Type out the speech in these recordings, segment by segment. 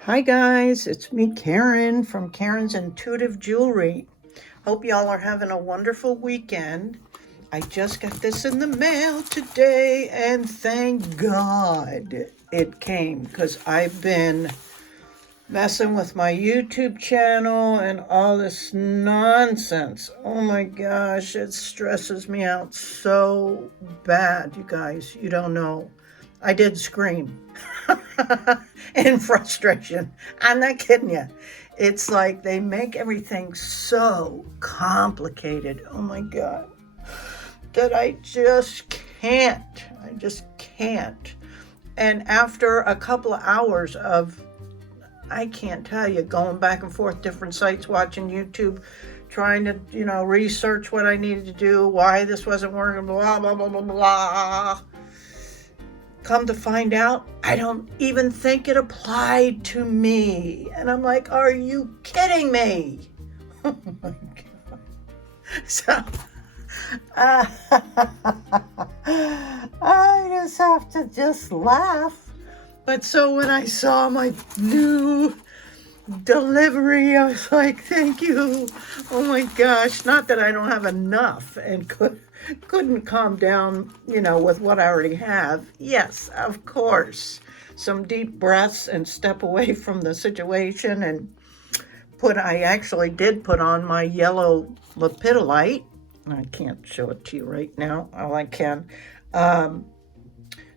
Hi guys, it's me Karen from Karen's Intuitive Jewelry. Hope y'all are having a wonderful weekend. I just got this in the mail today and thank God it came because I've been messing with my YouTube channel and all this nonsense. Oh my gosh, it stresses me out so bad, you guys. You don't know. I did scream in frustration. I'm not kidding you. It's like they make everything so complicated. Oh my God. That I just can't. I just can't. And after a couple of hours of, I can't tell you, going back and forth different sites, watching YouTube, trying to, research what I needed to do, why this wasn't working, blah, blah, blah, blah, blah. Come to find out, I don't even think it applied to me. And I'm like, are you kidding me? Oh my God. So, I just have to just laugh. But so when I saw my new delivery, I was like, thank you. Oh my gosh. Not that I don't have enough and couldn't calm down, with what I already have. Yes, of course. Some deep breaths and step away from the situation and I actually did put on my yellow lepidolite. I can't show it to you right now. All I can.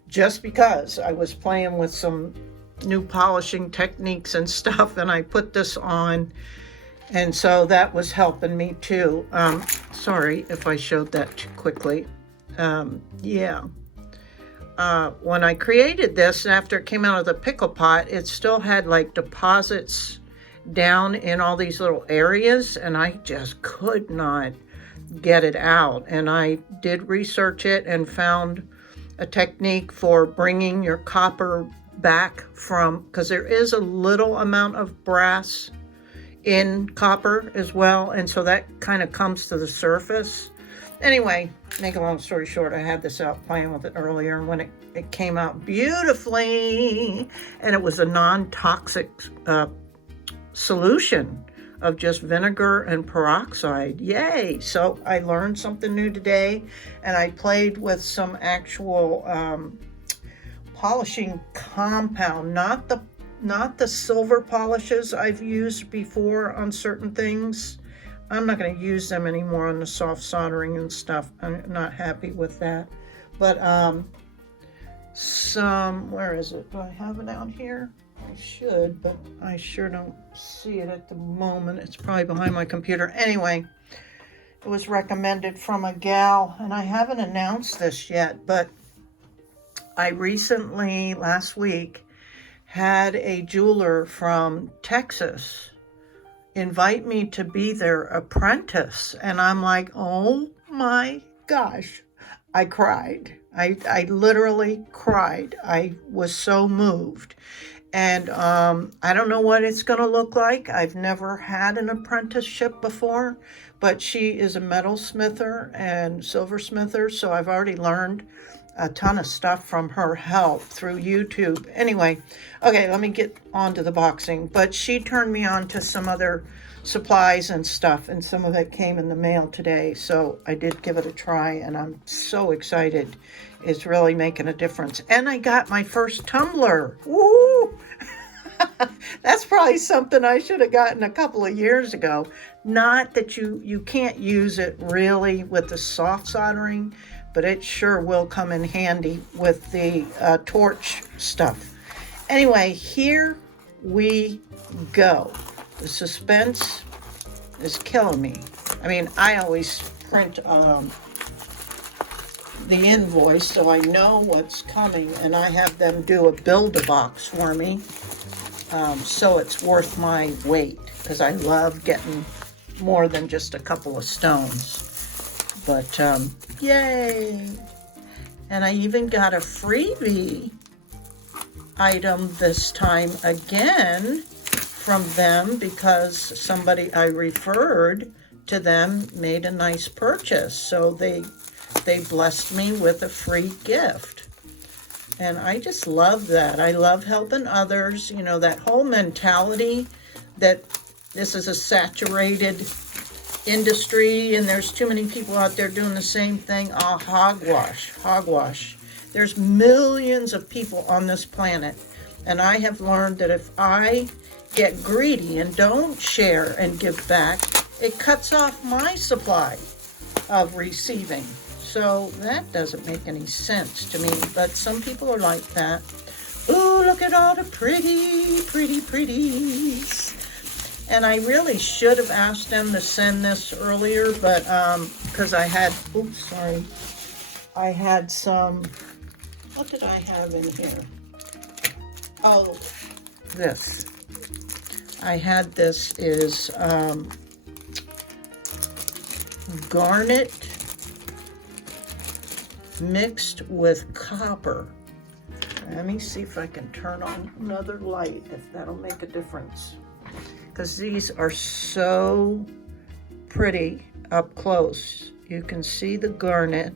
Just because I was playing with some new polishing techniques and stuff, and I put this on, and so that was helping me too. Sorry if I showed that too quickly. Yeah. When I created this, after it came out of the pickle pot, it still had like deposits down in all these little areas, and I just could not get it out. And I did research it and found a technique for bringing your copper back from, because there is a little amount of brass in copper as well, and so that kind of comes to the surface. Anyway, make a long story short, I had this out playing with it earlier, and when it came out beautifully, and it was a non-toxic solution of just vinegar and peroxide. Yay! So I learned something new today, and I played with some actual polishing compound, not the silver polishes I've used before on certain things. I'm not going to use them anymore on the soft soldering and stuff. I'm not happy with that. But where is it? Do I have it out here? I should, but I sure don't see it at the moment. It's probably behind my computer. Anyway, it was recommended from a gal, and I haven't announced this yet, but I recently, last week, had a jeweler from Texas invite me to be their apprentice. And I'm like, oh my gosh. I cried. I literally cried. I was so moved. And I don't know what it's going to look like. I've never had an apprenticeship before, but she is a metalsmither and silversmither, so I've already learned a ton of stuff from her help through YouTube. Anyway, okay, let me get on to the boxing. But she turned me on to some other supplies and stuff, and some of it came in the mail today, so I did give it a try, and I'm so excited. It's really making a difference. And I got my first tumbler. Woo! That's probably something I should have gotten a couple of years ago. Not that you can't use it really with the soft soldering, but it sure will come in handy with the torch stuff. Anyway, here we go. The suspense is killing me. I mean, I always print the invoice so I know what's coming, and I have them do a build-a-box for me, so it's worth my weight, because I love getting more than just a couple of stones. But yay! And I even got a freebie item this time again from them, because somebody I referred to them made a nice purchase. So they blessed me with a free gift. And I just love that. I love helping others, you know, that whole mentality that this is a saturated industry and there's too many people out there doing the same thing. Ah, hogwash, hogwash. There's millions of people on this planet. And I have learned that if I get greedy and don't share and give back, it cuts off my supply of receiving. So that doesn't make any sense to me, but some people are like that. Ooh, look at all the pretties. And I really should have asked them to send this earlier, but because I had, oops, sorry. I had some, what did I have in here? Oh, this. I had this is garnet mixed with copper. Let me see if I can turn on another light, if that'll make a difference. Because these are so pretty up close. You can see the garnet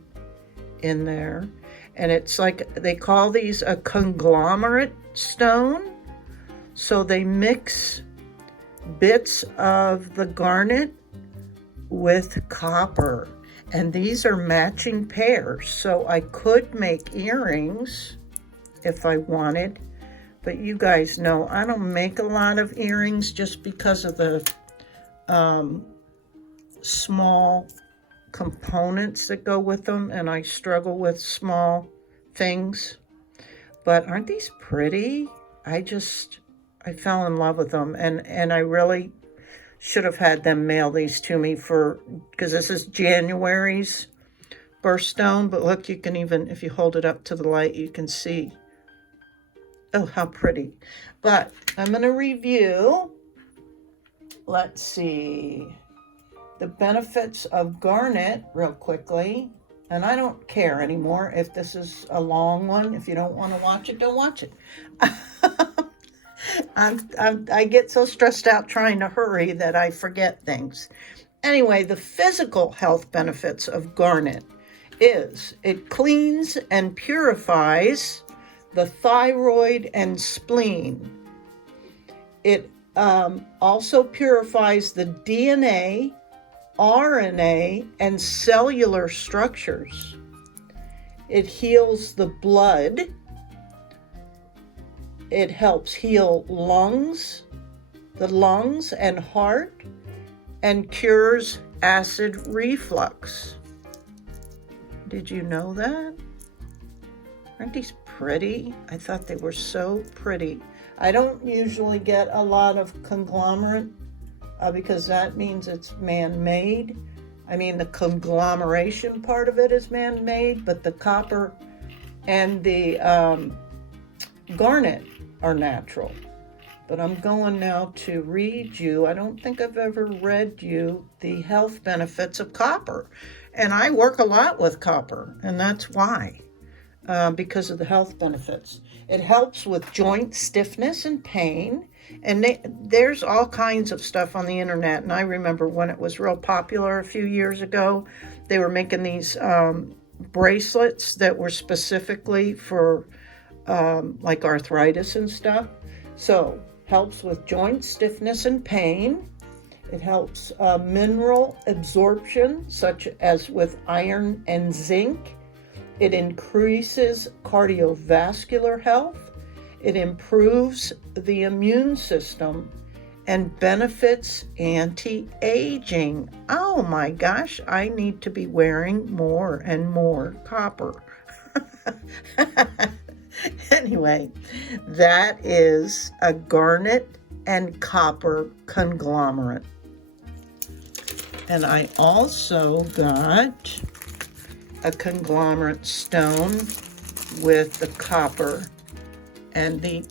in there. And it's like, they call these a conglomerate stone. So they mix bits of the garnet with copper. And these are matching pairs, so I could make earrings if I wanted, but you guys know I don't make a lot of earrings just because of the small components that go with them, and I struggle with small things. But aren't these pretty? I fell in love with them, and I really should have had them mail these to me because this is January's birthstone. But look, you can even, if you hold it up to the light, you can see. Oh, how pretty. But I'm going to review, let's see, the benefits of garnet real quickly. And I don't care anymore if this is a long one. If you don't want to watch it, don't watch it. I get so stressed out trying to hurry that I forget things. Anyway, the physical health benefits of garnet is it cleans and purifies the thyroid and spleen. It also purifies the DNA, RNA, and cellular structures. It heals the blood. It helps heal the lungs and heart, and cures acid reflux. Did you know that? Aren't these pretty? I thought they were so pretty. I don't usually get a lot of conglomerate because that means it's man-made. I mean, the conglomeration part of it is man-made, but the copper and the garnet are natural. But I'm going now to read you, I don't think I've ever read you the health benefits of copper. And I work a lot with copper, and that's why, because of the health benefits. It helps with joint stiffness and pain. And there's all kinds of stuff on the internet. And I remember when it was real popular a few years ago, they were making these bracelets that were specifically for like arthritis and stuff. So helps with joint stiffness and pain. It helps mineral absorption, such as with iron and zinc. It increases cardiovascular health. It improves the immune system and benefits anti-aging. Oh my gosh, I need to be wearing more and more copper. Anyway, that is a garnet and copper conglomerate. And I also got a conglomerate stone with the copper and the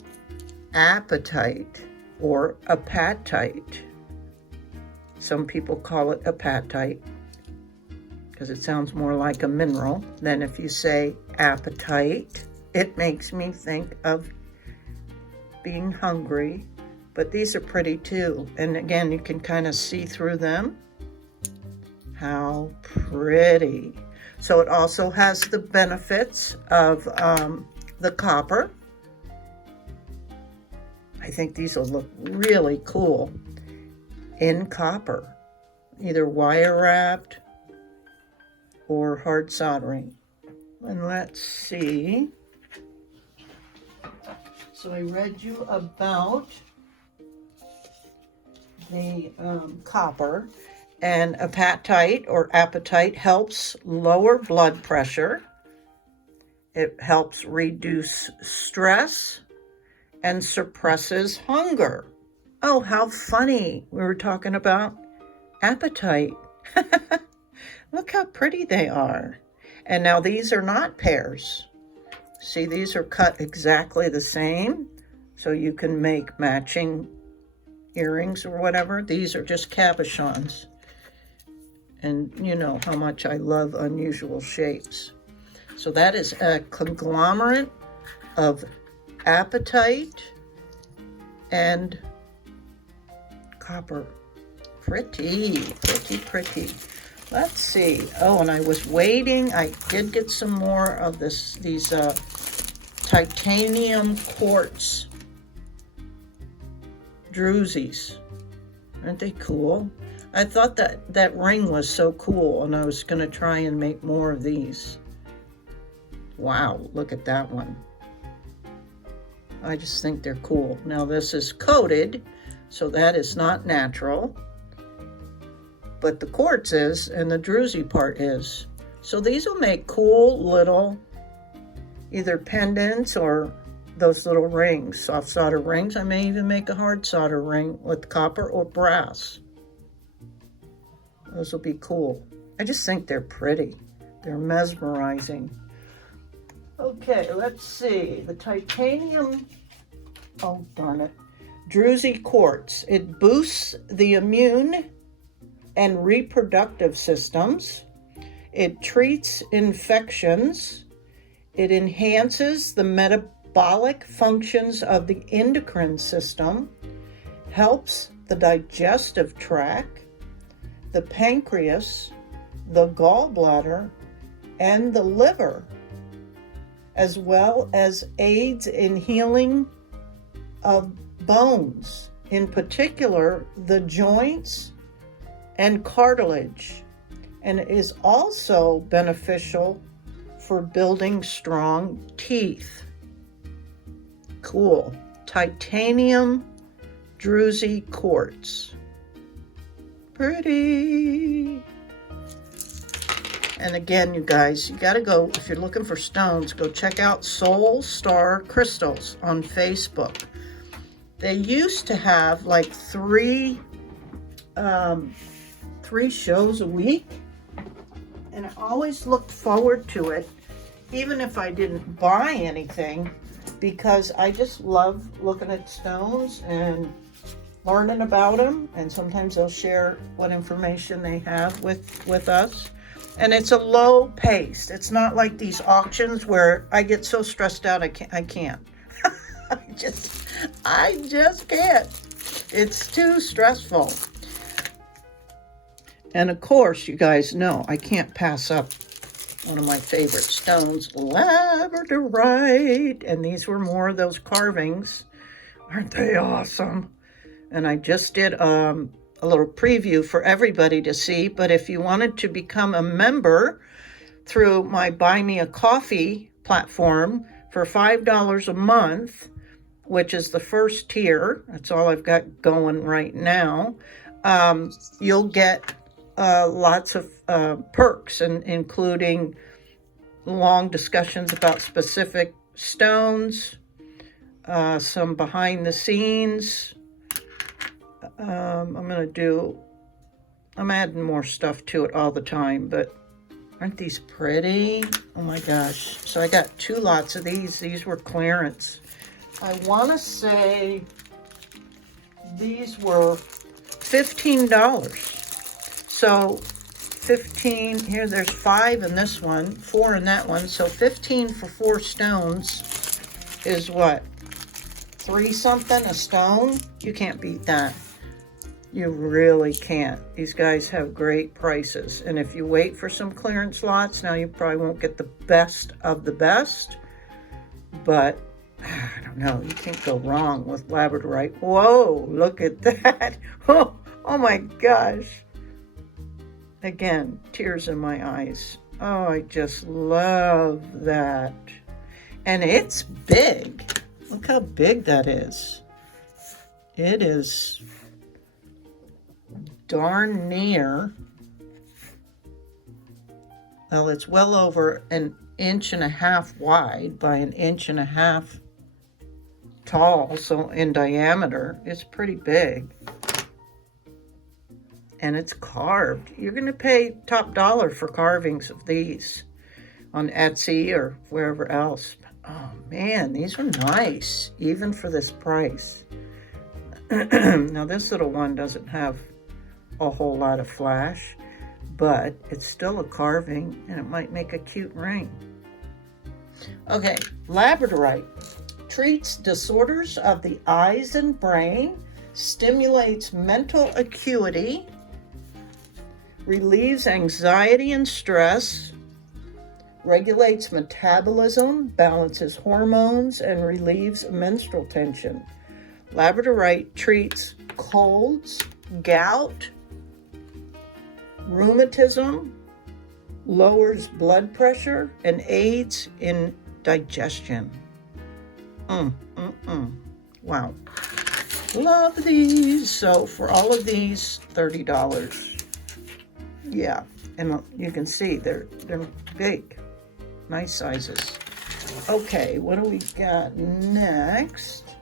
apatite or apatite. Some people call it apatite because it sounds more like a mineral than if you say appetite. It makes me think of being hungry, but these are pretty too. And again, you can kind of see through them. How pretty. So it also has the benefits of the copper. I think these will look really cool in copper, either wire wrapped or hard soldering. And let's see. So I read you about the copper, and apatite or appetite helps lower blood pressure. It helps reduce stress and suppresses hunger. Oh, how funny. We were talking about appetite. Look how pretty they are. And now these are not pears. See, these are cut exactly the same, so you can make matching earrings or whatever. These are just cabochons. And you know how much I love unusual shapes. So that is a conglomerate of apatite and copper. Pretty, pretty, pretty. Let's see. Oh, and I was waiting. I did get some more of these titanium quartz drusies. Aren't they cool? I thought that ring was so cool, and I was going to try and make more of these. Wow, look at that one. I just think they're cool. Now this is coated, so that is not natural. But the quartz is, and the druzy part is. So these will make cool little either pendants or those little rings, soft solder rings. I may even make a hard solder ring with copper or brass. Those will be cool. I just think they're pretty. They're mesmerizing. Okay, let's see. The titanium, oh darn it, druzy quartz. It boosts the immune and reproductive systems. It treats infections. It enhances the metabolic functions of the endocrine system, helps the digestive tract, the pancreas, the gallbladder, and the liver, as well as aids in healing of bones, in particular the joints and cartilage, and is also beneficial for building strong teeth. Cool. Titanium druzy quartz. Pretty. And again, you guys, you gotta go, if you're looking for stones, go check out Soul Star Crystals on Facebook. They used to have like three shows a week, and I always looked forward to it, even if I didn't buy anything, because I just love looking at stones and learning about them, and sometimes they'll share what information they have with us. And it's a low pace. It's not like these auctions where I get so stressed out I can't. I just can't. It's too stressful. And of course, you guys know I can't pass up one of my favorite stones, labradorite. And these were more of those carvings. Aren't they awesome? And I just did a little preview for everybody to see. But if you wanted to become a member through my Buy Me a Coffee platform for $5 a month, which is the first tier, that's all I've got going right now, you'll get lots of perks, including long discussions about specific stones, some behind the scenes. I'm adding more stuff to it all the time, but aren't these pretty? Oh my gosh. So I got 2 lots of these. These were clearance. I want to say these were $15. So 15, here there's 5 in this one, 4 in that one. So 15 for 4 stones is what? 3 something a stone? You can't beat that. You really can't. These guys have great prices. And if you wait for some clearance lots, now you probably won't get the best of the best. but I don't know, you can't go wrong with labradorite. Whoa, look at that. Oh my gosh. Again, tears in my eyes. Oh, I just love that. And it's big. Look how big that is. It is darn near, well, it's well over 1.5 inches wide by 1.5 inches tall, so in diameter, it's pretty big. And it's carved. You're going to pay top dollar for carvings of these on Etsy or wherever else. Oh man, these are nice, even for this price. Now this little one doesn't have a whole lot of flash, but it's still a carving and it might make a cute ring. Okay, labradorite treats disorders of the eyes and brain, stimulates mental acuity, relieves anxiety and stress, regulates metabolism, balances hormones, and relieves menstrual tension. Labradorite treats colds, gout, rheumatism, lowers blood pressure, and aids in digestion. Wow. Love these. So for all of these, $30. Yeah, and you can see they're big. Nice sizes. Okay, what do we got next?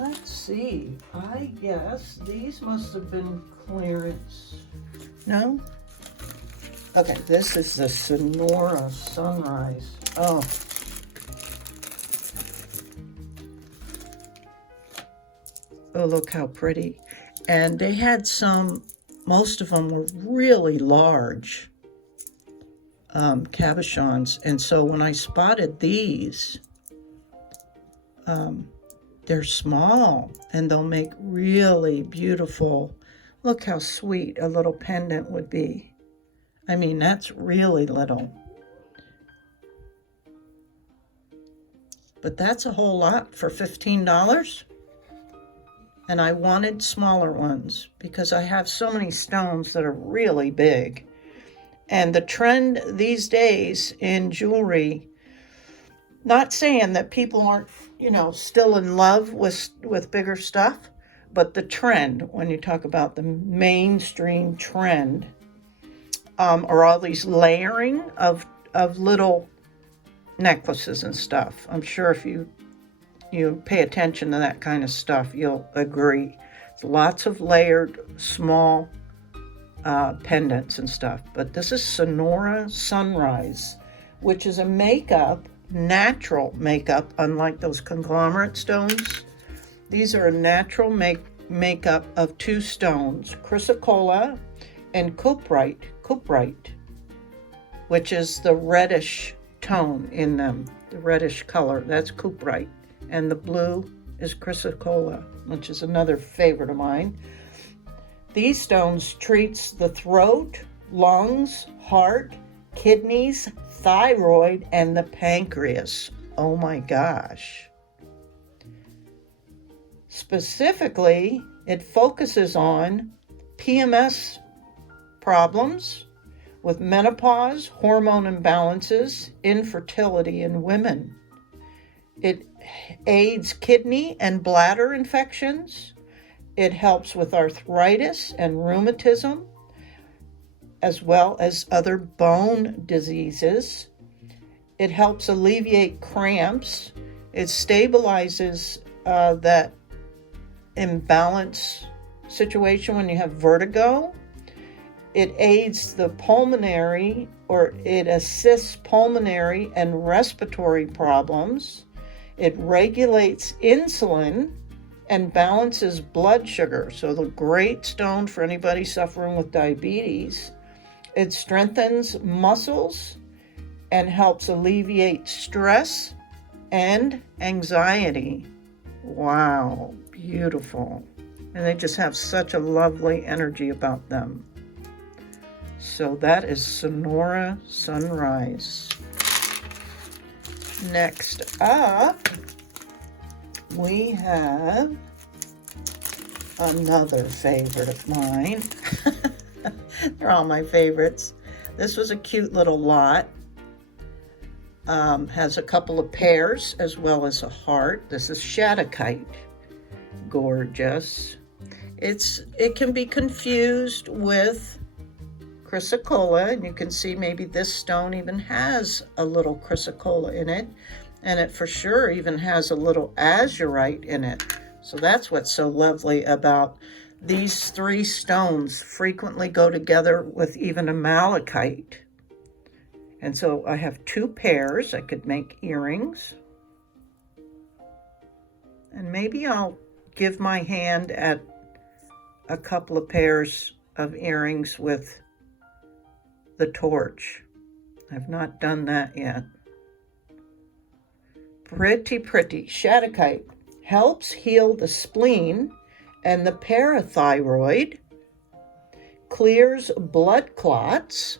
Let's see. I guess these must have been clearance. No? Okay, this is the Sonora Sunrise. Oh. Oh, look how pretty. And they had some, most of them were really large cabochons. And so when I spotted these, they're small and they'll make really beautiful. Look how sweet a little pendant would be. I mean, that's really little. But that's a whole lot for $15. And I wanted smaller ones because I have so many stones that are really big. And the trend these days in jewelry, not saying that people aren't, still in love with bigger stuff, but the trend, when you talk about the mainstream trend, are all these layering of little necklaces and stuff. I'm sure if you pay attention to that kind of stuff, you'll agree. Lots of layered small pendants and stuff. But this is Sonora Sunrise, which is a natural makeup, unlike those conglomerate stones. These are a natural makeup of 2 stones, chrysocolla and cuprite, which is the reddish tone in them, the reddish color. That's cuprite. And the blue is chrysocolla, which is another favorite of mine. These stones treats the throat, lungs, heart, kidneys, thyroid, and the pancreas. Oh my gosh. Specifically, it focuses on PMS problems with menopause, hormone imbalances, infertility in women. It aids kidney and bladder infections. It helps with arthritis and rheumatism, as well as other bone diseases. It helps alleviate cramps. It stabilizes that imbalance situation when you have vertigo. It aids the pulmonary, or it assists pulmonary and respiratory problems. It regulates insulin and balances blood sugar. So the great stone for anybody suffering with diabetes. It strengthens muscles and helps alleviate stress and anxiety. Wow, beautiful. And they just have such a lovely energy about them. So that is Sonora Sunrise. Next up, we have another favorite of mine. They're all my favorites. This was a cute little lot. Has a couple of pairs as well as a heart. This is Shattuckite. Gorgeous. It can be confused with chrysocolla, and you can see maybe this stone even has a little chrysocolla in it, and it for sure even has a little azurite in it. So that's what's so lovely about these three stones. Frequently go together with even a malachite. And so I have two pairs. I could make earrings. And maybe I'll give my hand at a couple of pairs of earrings with the torch. I've not done that yet. Pretty, pretty. Shattuckite helps heal the spleen and the parathyroid, clears blood clots,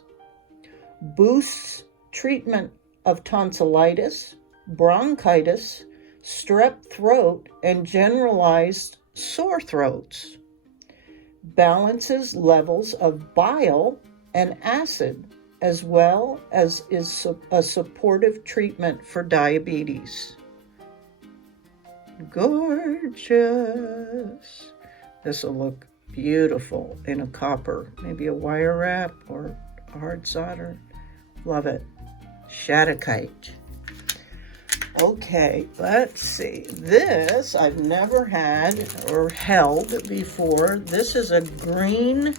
boosts treatment of tonsillitis, bronchitis, strep throat, and generalized sore throats, balances levels of bile and acid, as well as is a supportive treatment for diabetes. Gorgeous. This will look beautiful in a copper, maybe a wire wrap or a hard solder. Love it. Shattuckite. Okay, let's see. This I've never had or held before. This is a green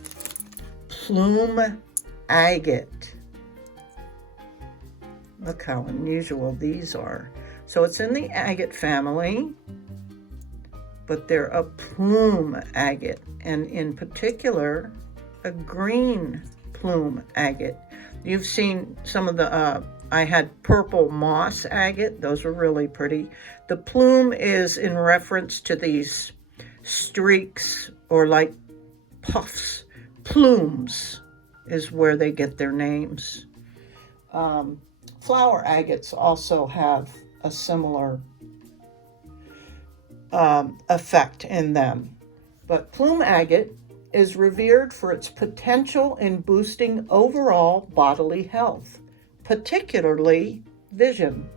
plume agate. Look how unusual these are. So it's in the agate family, but they're a plume agate, and in particular, a green plume agate. You've seen some of the, I had purple moss agate. Those are really pretty. The plume is in reference to these streaks or like puffs. Plumes is where they get their names. Flower agates also have a similar effect in them. But plume agate is revered for its potential in boosting overall bodily health, particularly vision.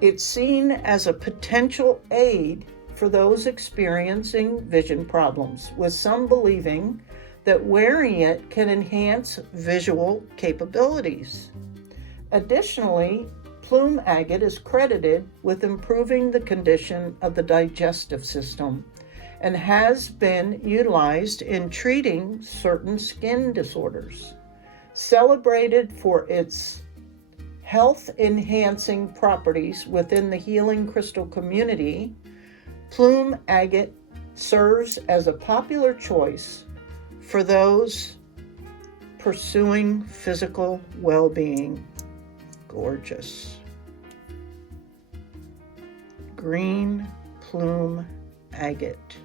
It's seen as a potential aid for those experiencing vision problems, with some believing that wearing it can enhance visual capabilities. Additionally, plume agate is credited with improving the condition of the digestive system and has been utilized in treating certain skin disorders. Celebrated for its health-enhancing properties within the healing crystal community, plume agate serves as a popular choice for those pursuing physical well-being. Gorgeous. Green plume agate.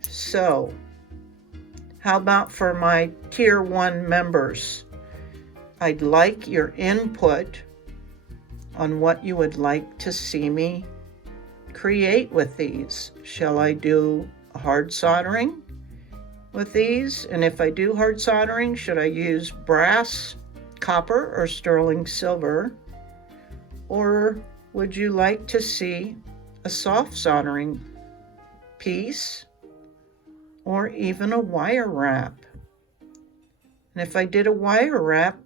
So, how about for my Tier 1 members? I'd like your input on what you would like to see me create with these. Shall I do hard soldering with these? And if I do hard soldering, should I use brass, copper, or sterling silver? Or would you like to see a soft soldering piece or even a wire wrap? And if I did a wire wrap,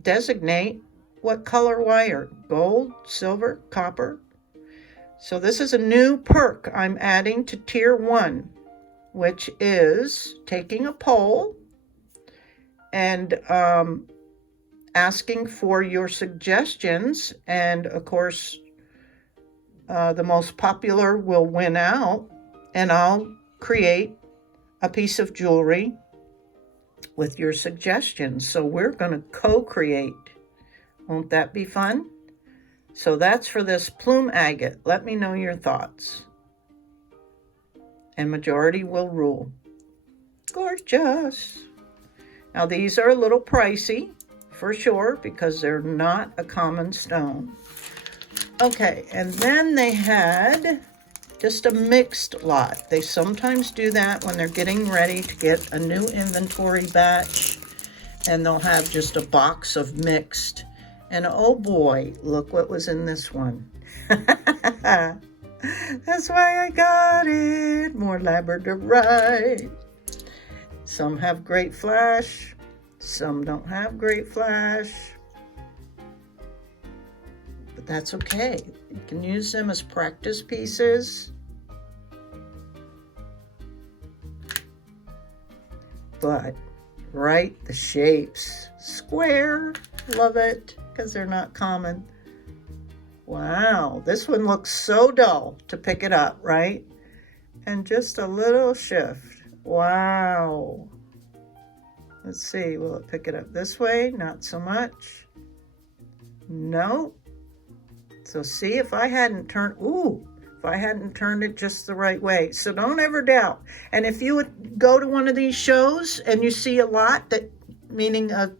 designate what color wire: gold, silver, copper. So this is a new perk I'm adding to Tier 1, which is taking a poll and asking for your suggestions. And of course, the most popular will win out, and I'll create a piece of jewelry with your suggestions. So we're going to co-create. Won't that be fun? So that's for this plume agate. Let me know your thoughts. And majority will rule. Gorgeous. Now these are a little pricey for sure because they're not a common stone. Okay, and then they had just a mixed lot. They sometimes do that when they're getting ready to get a new inventory batch, and they'll have just a box of mixed. And oh boy, look what was in this one. That's why I got it. More labradorite. Some have great flash, some don't have great flash. But that's okay. You can use them as practice pieces. But right, the shapes. Square, love it, because they're not common. Wow, this one looks so dull to pick it up, right? And just a little shift. Wow. Let's see, will it pick it up this way? Not so much. No. So see, if I hadn't turned, if I hadn't turned it just the right way. So don't ever doubt. And if you would go to one of these shows and you see a lot, that meaning a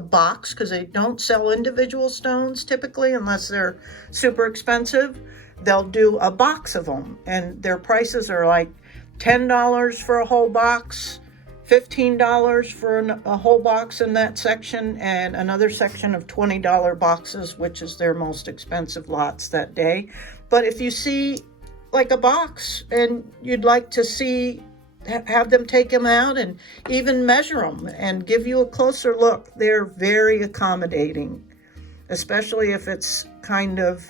box, because they don't sell individual stones typically unless they're super expensive, they'll do a box of them, and their prices are like $10 for a whole box, $15 for a whole box in that section, and another section of $20 boxes, which is their most expensive lots that day. But if you see like a box and you'd like to see, have them take them out and even measure them and give you a closer look, they're very accommodating, especially if it's kind of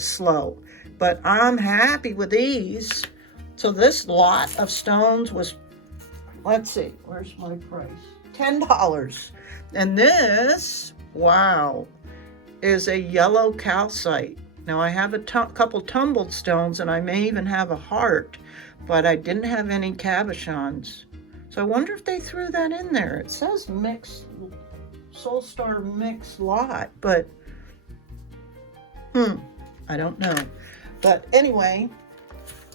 slow. But I'm happy with these. So this lot of stones was, let's see, where's my price? $10. And this, wow, is a yellow calcite. Now I have a couple tumbled stones, and I may even have a heart, but I didn't have any cabochons. So I wonder if they threw that in there. It says mixed, Soul Star mixed lot, but I don't know. But anyway,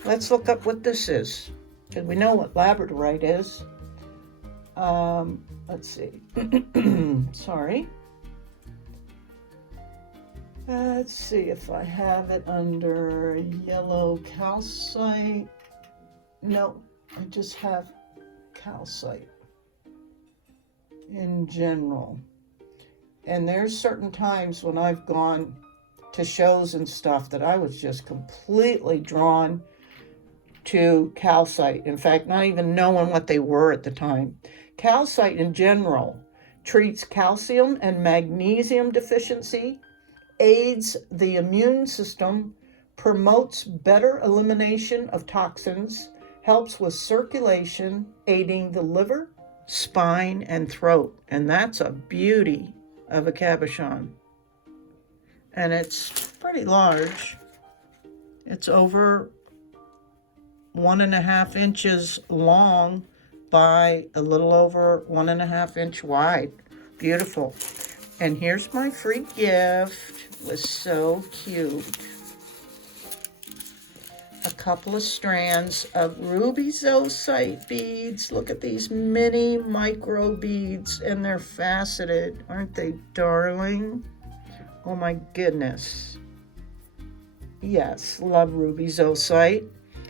let's look up what this is, because we know what labradorite is. Let's see. Sorry. Let's see if I have it under yellow calcite. No, I just have calcite in general. And there's certain times when I've gone to shows and stuff that I was just completely drawn to calcite. In fact, not even knowing what they were at the time. Calcite in general treats calcium and magnesium deficiency, aids the immune system, promotes better elimination of toxins, helps with circulation, aiding the liver, spine, and throat. And that's a beauty of a cabochon. And it's pretty large. It's over 1.5 inches long by a little over 1.5 inch wide. Beautiful. And here's my free gift. It was so cute. A couple of strands of ruby zoisite beads. Look at these mini micro beads, and they're faceted. Aren't they darling? Oh my goodness. Yes, love ruby zoisite.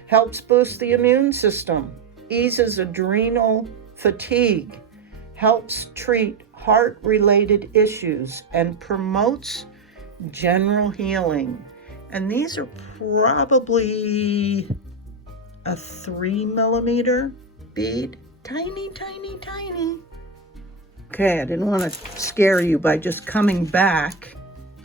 Helps boost the immune system, eases adrenal fatigue, helps treat heart-related issues, and promotes general healing. And these are probably a 3mm bead. Tiny, tiny, tiny. Okay, I didn't want to scare you by just coming back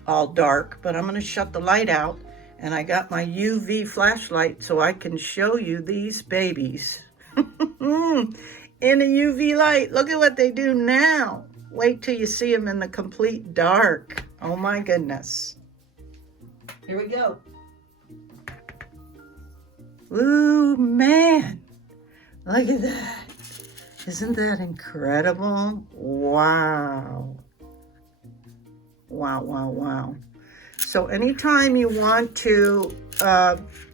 all dark, but I'm going to shut the light out. And I got my UV flashlight so I can show you these babies. In a UV light. Look at what they do now. Wait till you see them in the complete dark. Oh my goodness. Here we go. Ooh, man. Look at that. Isn't that incredible? Wow. Wow, wow, wow. So anytime you want to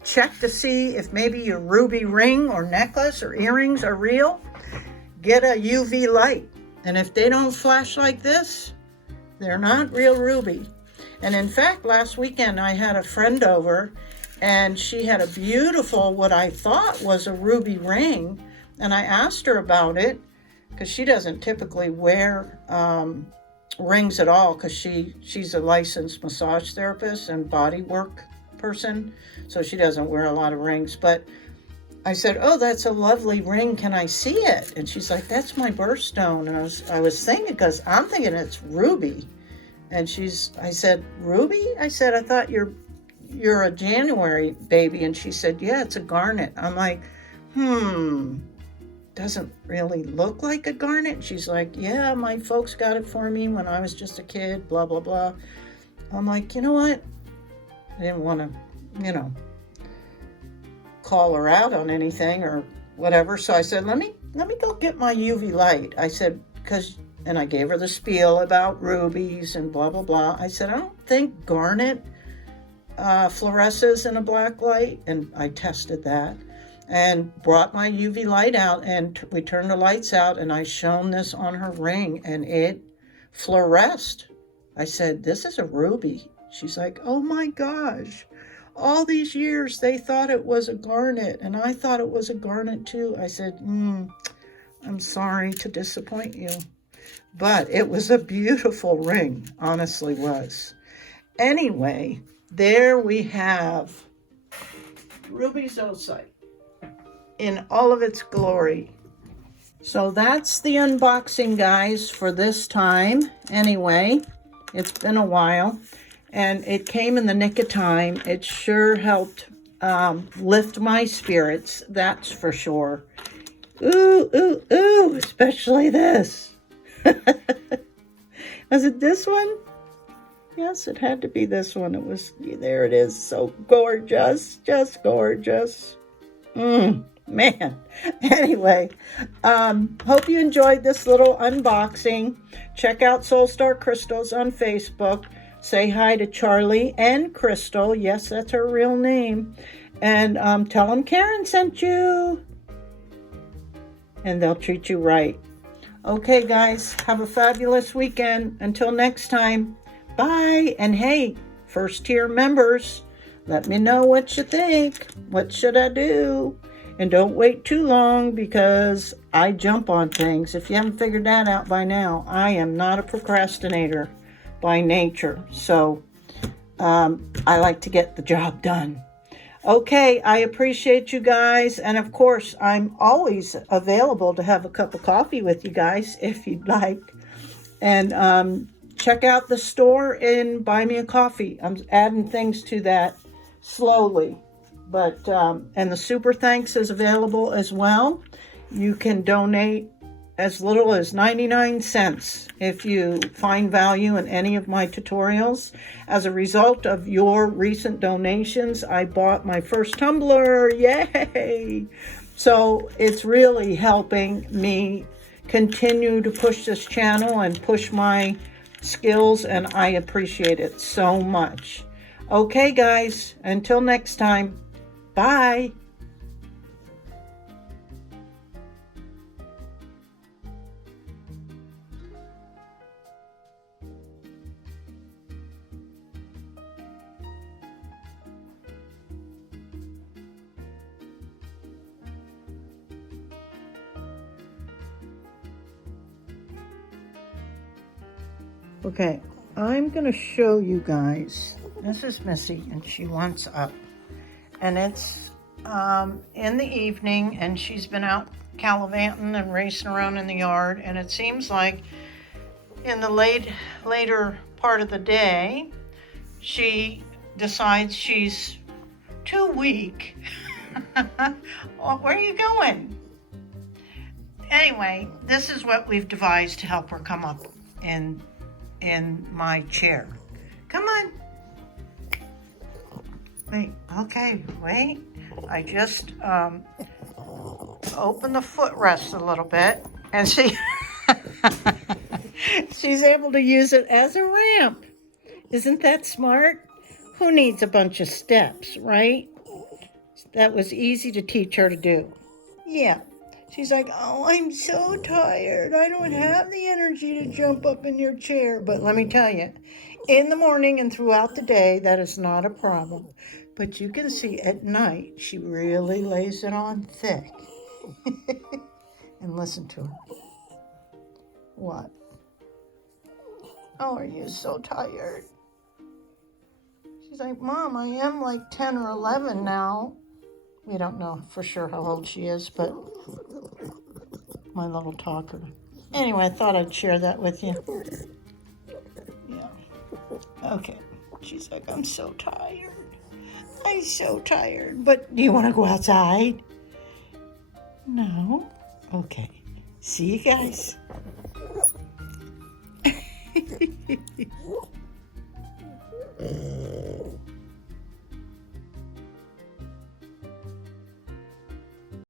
check to see if maybe your ruby ring or necklace or earrings are real, get a UV light. And if they don't flash like this, they're not real ruby. And in fact, last weekend I had a friend over and she had a beautiful, what I thought was a ruby ring. And I asked her about it because she doesn't typically wear rings at all because she's a licensed massage therapist and body work person. So she doesn't wear a lot of rings. But I said, oh, that's a lovely ring. Can I see it? And she's like, that's my birthstone. And I was thinking, because I'm thinking it's ruby. And I said, ruby? I said, I thought you're a January baby. And she said, yeah, it's a garnet. I'm like, doesn't really look like a garnet. She's like, yeah, my folks got it for me when I was just a kid, blah, blah, blah. I'm like, you know what? I didn't want to, call her out on anything or whatever. So I said, let me go get my UV light. I said, and I gave her the spiel about rubies and blah, blah, blah. I said, I don't think garnet fluoresces in a black light. And I tested that and brought my UV light out, and we turned the lights out, and I shone this on her ring and it fluoresced. I said, this is a ruby. She's like, oh my gosh. All these years they thought it was a garnet, and I thought it was a garnet too. I said, I'm sorry to disappoint you. But it was a beautiful ring, honestly was. Anyway, there we have ruby zoisite in all of its glory. So that's the unboxing, guys, for this time. Anyway, it's been a while. And it came in the nick of time. It sure helped lift my spirits, that's for sure. Ooh, ooh, ooh, especially this. Was it this one? Yes, it had to be this one. It was, there it is, so gorgeous, just gorgeous. Man. Anyway, hope you enjoyed this little unboxing. Check out Soul Star Crystals on Facebook. Say hi to Charlie and Crystal. Yes, that's her real name. And tell them Karen sent you. And they'll treat you right. Okay, guys, have a fabulous weekend. Until next time, bye. And hey, first tier members, let me know what you think. What should I do? And don't wait too long because I jump on things. If you haven't figured that out by now, I am not a procrastinator by nature. So I like to get the job done. Okay, I appreciate you guys. And of course, I'm always available to have a cup of coffee with you guys if you'd like. And check out the store and buy me a coffee. I'm adding things to that slowly. But and the super thanks is available as well. You can donate as little as 99 cents if you find value in any of my tutorials. As a result of your recent donations, I bought my first tumbler. Yay! So it's really helping me continue to push this channel and push my skills, and I appreciate it so much. Okay, guys, until next time, bye. Okay, I'm going to show you guys. This is Missy, and she wants up. And it's in the evening, and she's been out gallivanting and racing around in the yard. And it seems like in the later part of the day, she decides she's too weak. Well, where are you going? Anyway, this is what we've devised to help her come up in my chair. Come on. Wait, okay, wait. I just open the footrest a little bit and see. She's able to use it as a ramp. Isn't that smart? Who needs a bunch of steps, right? That was easy to teach her to do. Yeah, She's like, oh, I'm so tired. I don't have the energy to jump up in your chair. But let me tell you, in the morning and throughout the day, that is not a problem. But you can see at night, she really lays it on thick. And listen to her. What? Oh, are you so tired? She's like, Mom, I am like 10 or 11 now. We don't know for sure how old she is, but my little talker. Anyway, I thought I'd share that with you. Yeah. Okay. She's like, I'm so tired. I'm so tired. But do you want to go outside? No? Okay. See you guys.